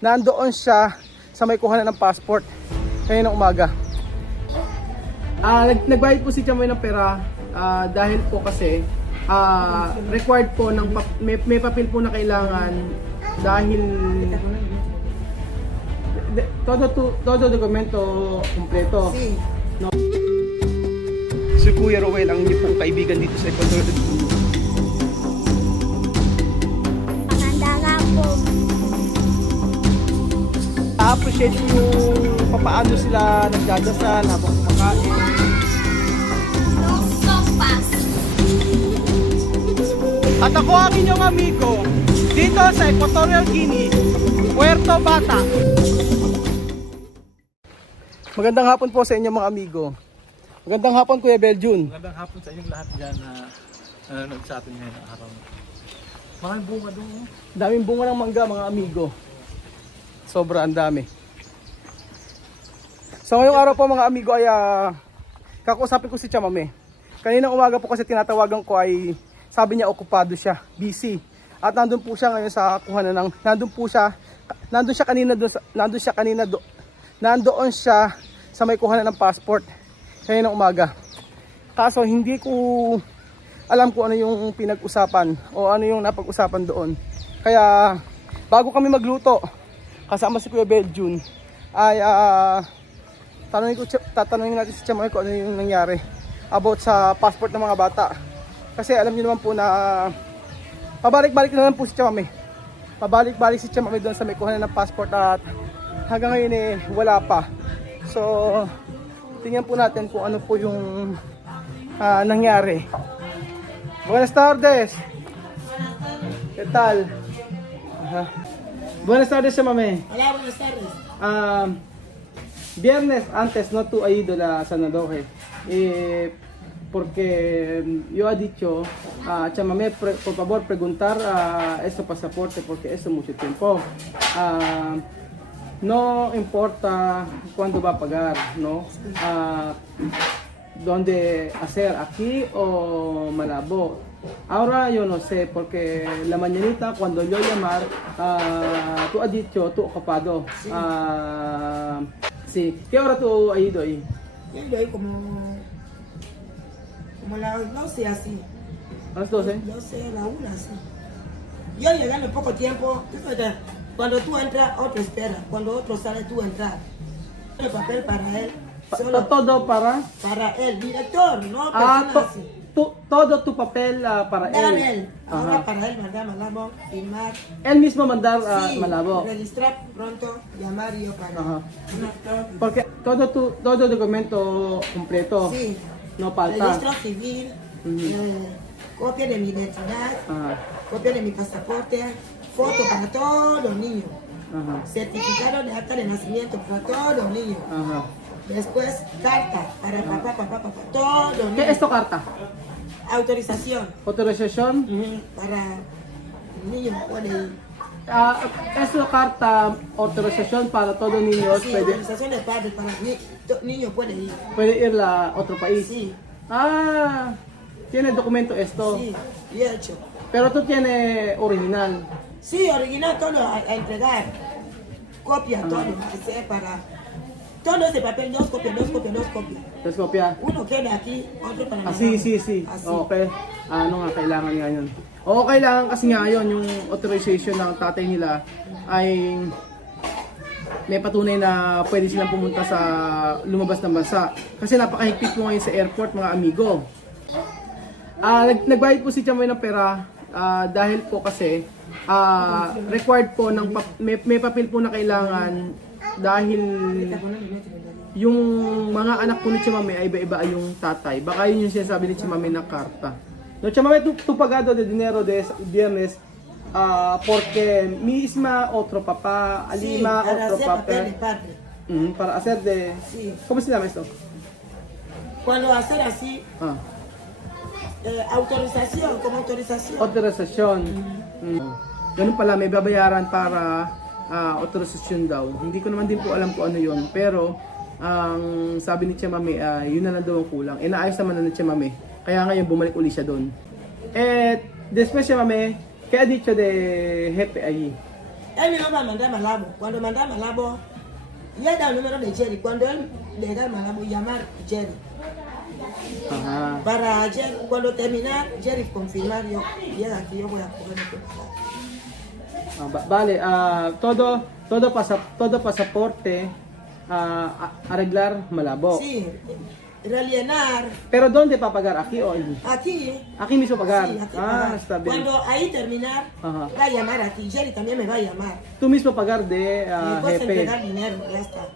nandoon siya sa may kuhanan ng passport ngayon ng umaga. Nagbayad po si Chamoy ng pera dahil po kasi required po ng may papel po na kailangan dahil todo dokumento kumpleto. No? Si Kuya Roel ang inyong pong kaibigan dito sa Ecuador. Maganda nga po. Na-appreciate yung papaano sila nagdadasal habang kumakain. At ako ang inyong amigo dito sa Equatorial Guinea, Puerto Bata. Magandang hapon po sa inyong mga amigo. Magandang hapon Kuya Beljun. Magandang hapon sa inyong lahat dyan na nanonood sa atin ngayon ang araw. Maraming bunga doon. Daming bunga ng mangga mga amigo. Sobra ang dami. So ngayong araw po mga amigo ay kakausapin ko si Chamame. Kaninang umaga po kasi tinatawagan ko ay sabi niya okupado siya, busy. At nandun po siya ngayon sa kuhanan ng nandoon siya sa may kuhanan ng passport ngayon ng umaga. Kaso hindi ko alam kung ano yung pinag-usapan o ano yung napag-usapan doon. Kaya bago kami magluto kasama si Kuya Beljun ay tatanungin natin si Chamay kung ano yung nangyari about sa passport ng mga bata. Kasi alam niyo naman po na pabalik-balik na lang po si Chamay. Pabalik-balik si Chamay doon sa may kuhanan ng passport at hanggang ngayon wala pa. So tingnan po natin kung ano po yung nangyari. Buenas tardes. ¿Qué tal? Buenas tardes, Chamame. Hola, buenas tardes. Viernes antes no tú has ido a Sanadoje. Porque yo he dicho, Chamame, por favor preguntar ese pasaporte porque es mucho tiempo. No importa cuándo va a pagar, ¿no? ¿Dónde hacer? ¿Aquí o Malabo? Ahora yo no sé porque la mañanita cuando yo llamar, tú has dicho, tú ocupado. Sí. Sí. ¿Qué hora tú has ido ahí? Yo iba ahí como las 12 así. ¿A las 12? 12 a la 1 así. Yo llegando en poco tiempo, cuando tú entras, otro espera. Cuando otro sale, tú entras. El papel para él. Solo Todo para el director, no persona así. todo tu papel para Dame él. Ahora Ajá. para él mandar Malabo, firmar. Él mismo mandar Sí, Malabo. registrar pronto, llamar y yo para. Ajá. Porque todo documento completo. Sí. No falta. Registro civil, copia de mi identidad, Ajá. copia de mi pasaporte, foto para todos los niños, Ajá. certificado de acta de nacimiento para todos los niños. Ajá. Después carta para el papá, todos los ¿Qué niños. es tu carta? Autorización Autorización. para el niño puede ir. Es tu carta autorización para todos los niños. Sí, autorización de padre para niño puede ir. Puede ir a otro país. Sí, Tiene documento esto. sí, y hecho. Pero tú tienes original. Sí, original todo a entregar. Copia todo, que sea para todo ese papel, dos copias. Tapos kopya. Uno queda aquí, otro para Sí. Así. Okay. Ano nga kailangan nga yun? Oo, kailangan kasi nga yun, yung authorization ng tatay nila ay may patunay na pwede silang pumunta sa lumabas ng bansa. Kasi napakahigpit po ngayon sa airport mga amigo. Nagbayad po si Chamoy ng pera dahil po kasi required po ng may papel po na kailangan dahil yung mga anak po ni Chamame ay iba-iba yung tatay. Baka yun yung sinasabi ni Chamame na karta. No, Chamame, tu pagado de dinero de viernes porque mi isma otro papá, Sí, Alima para otro hacer papá. papel de padre. Para hacer de... Sí. ¿Cómo se llama esto? Cuando hacer así, autorización, como autorización. Authorization. Ganun pala, may babayaran para authorization daw. Hindi ko naman din po alam kung ano yun. Pero, ang sabi ni Chamame, yun na lang daw ang kulang. Naayos naman na ni Chamame. Kaya ngayon bumalik uli siya doon. Después Chamame, ¿qué ha dicho de jefe allí? Él me va a mandar Malabo. Cuando manda Malabo, ya da el número de Jerry. Cuando él le da Malabo, llamar Jerry. Ajá. Para Jerry, cuando terminar, Jerry confirmar, yo llega aquí, yo voy a coger el celular. Vale, todo pasaporte arreglar Malabo. Sí, rellenar. Pero ¿dónde va a pagar? ¿Aquí o allí? Aquí. Aquí mismo pagar. Sí, aquí Ah, pagar. está bien. Cuando ahí terminar, Ajá. va a llamar aquí. Jerry también me va a llamar. Tú mismo pagar de Y puedes jefe. entregar dinero, ya está.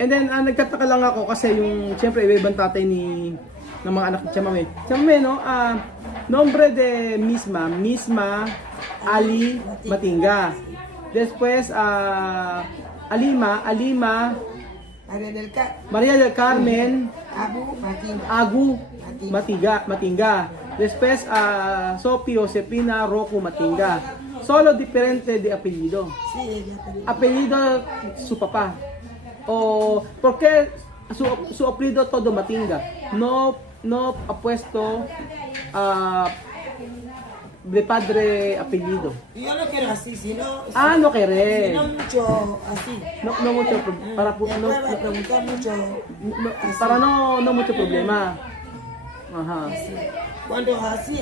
And then, nagtataka lang ako kasi yung, siyempre, iba-ibang tatay ng mga anak ni Chamame. Chamame, no? Nombre de Misma Ali Matinga. Después, Alima, Maria del Carmen Abu Matinga. Agu Matinga. Después, Sophie Josepina Roku Matinga. Solo diferente de apellido. Sí, ella también. Apellido su papá. O ¿por qué su apellido todo Matinga? No ha puesto de padre apellido. Y yo no quiero así, sino. No querés. No mucho así. No mucho para Después va a preguntar mucho. para no mucho problema. Ajá. Así. Cuando así,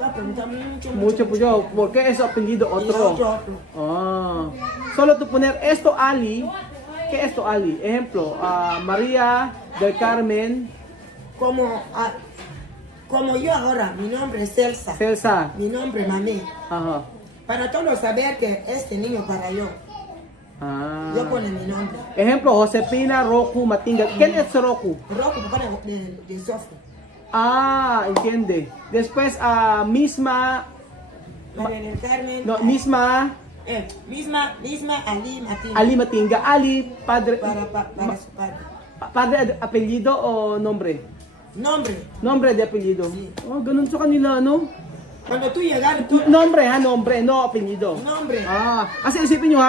va a preguntar Mucho pues yo, ¿por qué es apellido Y otro? otro. Solo tú poner esto Ali. ¿Qué es esto Ali? Ejemplo, María del Carmen Como yo ahora, mi nombre es Celsa. Celsa. Mi nombre es Mamé. Ajá. Para todos saber que este niño para yo. Yo pone mi nombre. Ejemplo, Josepina Roku Matinga. ¿Quién es Roku? Rojo, papá de Sofía. Entiende. Después, Misma. María del Carmen. No, Misma Misma Ali Matinga. Ali Matinga. Ali, padre. Para su padre. Padre, apellido o nombre? Nombre. Nombre de apellido. Sí. Ganun sa kanila, no? Cuando tú llegas, tú. Nombre, nombre, no apelyido. Nombre. Kasi isipin nyo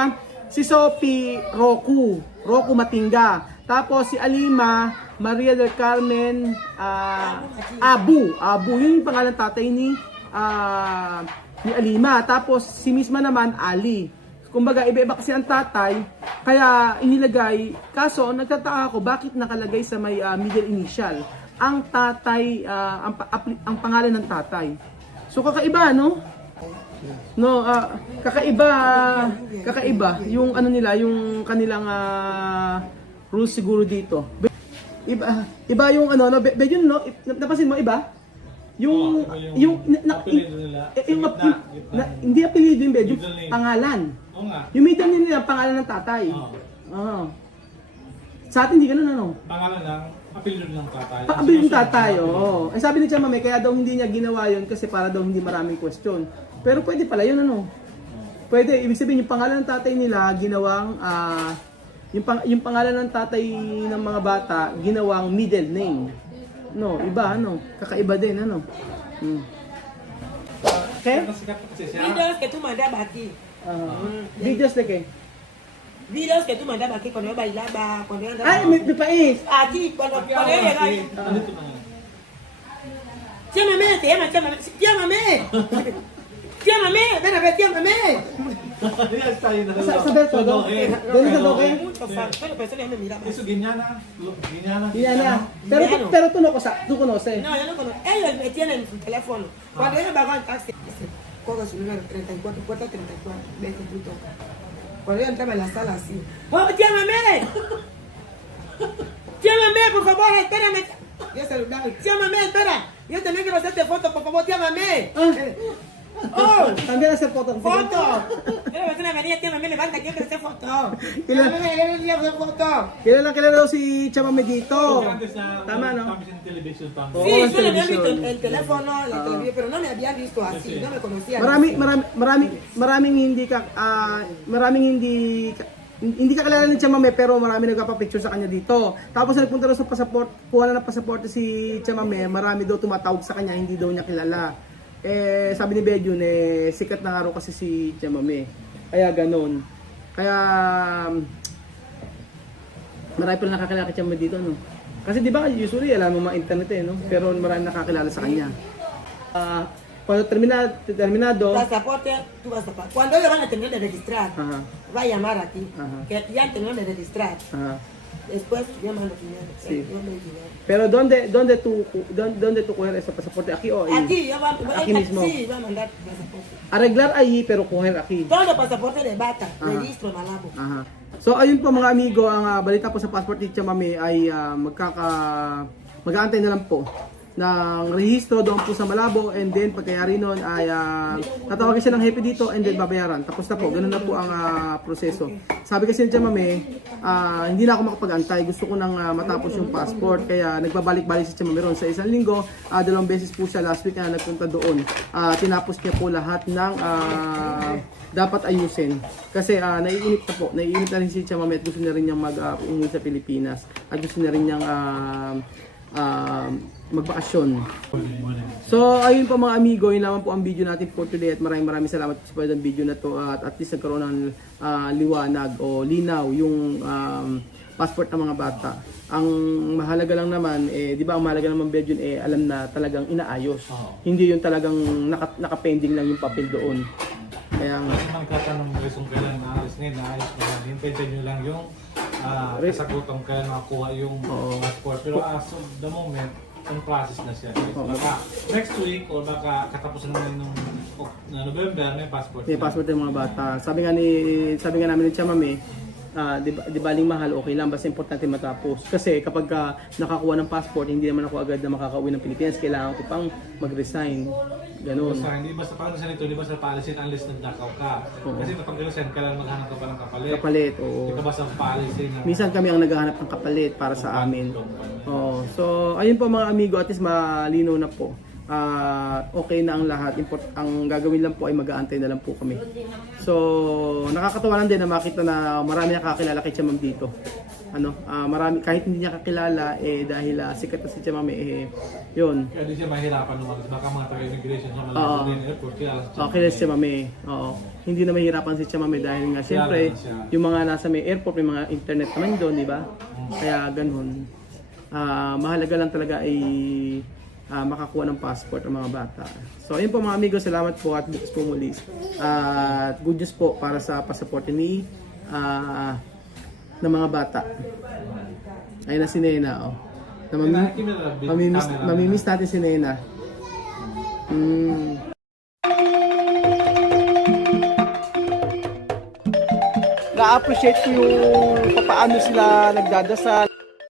si Sophie Roku Matinga. Tapos si Alima, Maria del Carmen, Abu, yun yung pangalan tatay ni Alima. Tapos si Misma naman, Ali. Kumbaga, iba-iba kasi ang tatay, kaya inilagay. Kaso, nagtataka ako, bakit nakalagay sa may middle initial? Ang tatay, ang pangalan ng tatay. So, kakaiba, no? No, kakaiba yung ano nila, yung kanilang rules siguro dito. Iba yung ano, yun, no? Napansin mo, iba? Yung hindi apelyido yung yung pangalan. Yung middle name nila, pangalan ng tatay. Sa atin, hindi ganun, ano? Pangalan ng apelyido ng tatay. Apelyido ng tatay, oo. Sabi ni Chamame, kaya daw hindi niya ginawa yun kasi para daw hindi maraming question. Pero pwede pala yun, ano? Pwede, ibig sabihin, yung pangalan ng tatay nila, ginawang, yung pangalan ng tatay ng mga bata, ginawang middle name. No, iba, ano? Kakaiba din, ano? Okay? Videos que tú mandabas aquí. Videos de qué? Videos que tú mandabas aquí cuando yo bailaba, cuando yo andaba. Ay, mi país! Aquí, cuando yo llegaba. Llámame, te llama, llámame. Llámame, ven a ver, llámame. Sa Berto, Dali sa Doke? Mucho fan, pero personas me miraban. Eso, Guiñana. Yan. Pero tú no conoces. No, yo no conozco. Ellos me tienen su teléfono. Cuando ellos bajaban taxi, coge su número 34, puerta 34, ve que tú tocas. Cuando yo entraba en la sala así, ¡oh, llámame! ¡Llámame, por favor, espérame! Yo saludaba, ¡llámame, espera! Yo tenía que hacerte foto, por favor, llámame. ¡Oh! También hacer foto. ¡Foto! Yo la persona venía, llámame, levanta, yo quiero hacer foto. Ilan? Llámame, yo quiero hacer foto. Kilala daw si Chamame dito. Tama, no? Kami sa television pa. Oo, Sí, en solo me han televisión. visto el teléfono, la televisión, pero no me habían visto así, no me conocían. Maraming hindi ka kilala ni Chamame pero marami nagpapapicture sa kanya dito. Tapos nagpunta daw sa passport, kuha na ng passport si Chamame, marami daw tumatawag sa kanya, hindi daw niya kilala. Sabi ni Bejun, sikat na nga raw kasi si Chamame. Kaya ganon. Kaya marami pala nakakilala kay Chamame dito, no? Kasi di ba usually alam mo mga internet, no? Pero marami nakakilala sa kanya. Cuando terminado, Pasaporte, tú vas a pagar. Cuando ellos van a terminar de registrar, Ajá. va a llamar aquí, Ajá. que ya terminaron de registrar. ajá. Después llaman los dinero. Sí. Yo me dinero. Pero ¿dónde tú coger ese pasaporte? ¿Aquí o ahí? Aquí, ya va, Aquí mismo. Sí, va a mandar pasaporte. Arreglar ahí, pero coger aquí. Todo pasaporte de bata, Ajá. registro, malabo. Aha. So ayun po mga amigo, ang balita po sa passport ni Tia Mami ay mag-aantay na lang po ng rehistro doon po sa Malabo, and then pagkayari nun ay tatawagin siya ng hepe dito and then babayaran. Tapos na po, ganun na po ang proseso. Sabi kasi ni Tia Mami, hindi na ako makapag-antay, gusto ko nang matapos yung passport, kaya nagbabalik-balik si Tia Mami ron sa isang linggo. 2 beses po siya last week na nagpunta doon. Tinapos niya po lahat ng dapat ayusin. Kasi naiinip na rin si Tia Mami at gusto niya rin niyang umuwi sa Pilipinas. At gusto niya rin niyang magbakasyon. So, ayun po mga amigo, yun naman po ang video natin for today at maraming salamat po sa pagdang video na to at least nagkaroon ng liwanag o linaw yung passport ng mga bata. Ang mahalaga lang naman, di ba ang mahalaga naman video alam na talagang inaayos. Hindi yung talagang nakapending lang yung papel doon. Kaya Kasi man nagtatanong guys kung kailan maalis ngayon, naayos mo lang. Hintayin nyo lang yung kasagutang kailan makakuha yung passport. Pero as of the moment, yung process na siya. Baka next week or baka katapusan naman ng November, may passport. may passport ng mga bata. Sabi nga namin ni Tia Mami, di baling mahal, okay lang, basta importante matapos. Kasi kapag nakakuha ng passport, hindi naman ako agad na makakauwi ng Pilipinas, kailangan ko pang mag-resign. Ganun. Basta hindi basta pag nasa nito, di basta paalisin unless nagnakaw ka. Kasi kapag resign, kailangan maghanap ka pa ng kapalit. Kapalit, oo. Hindi ka basta paalisin. Minsan kami ang naghahanap ng kapalit para sa amin. Oh, so ayun po mga amigo, at least malinaw na po. Okay na ang lahat. Ang gagawin lang po ay mag-aantay na lang po kami. So nakakatawa lang din na makita na marami nakakilala kay Tia Ma'am dito. Marami kahit hindi niya kakilala dahil sikat na si Tia Ma'am yun. Kaya di siya mahirapan lumagos. Baka mga taga-immigration siya malapit din airport. Okay na si Tia Ma'am Oo. Hindi na mahirapan si Tia Ma'am dahil nga siyempre yung mga nasa may airport, may mga internet naman doon, di ba? Kaya ganun. Mahalaga lang talaga ay makakuha ng passport ng mga bata. So ayun po mga amigo, salamat po at bukas po muli. At good news po para sa pasaporte ni ng mga bata. Ayun na si Nena. Mamimiss natin si Nena. Na-appreciate ko yung paano sila nagdadasal.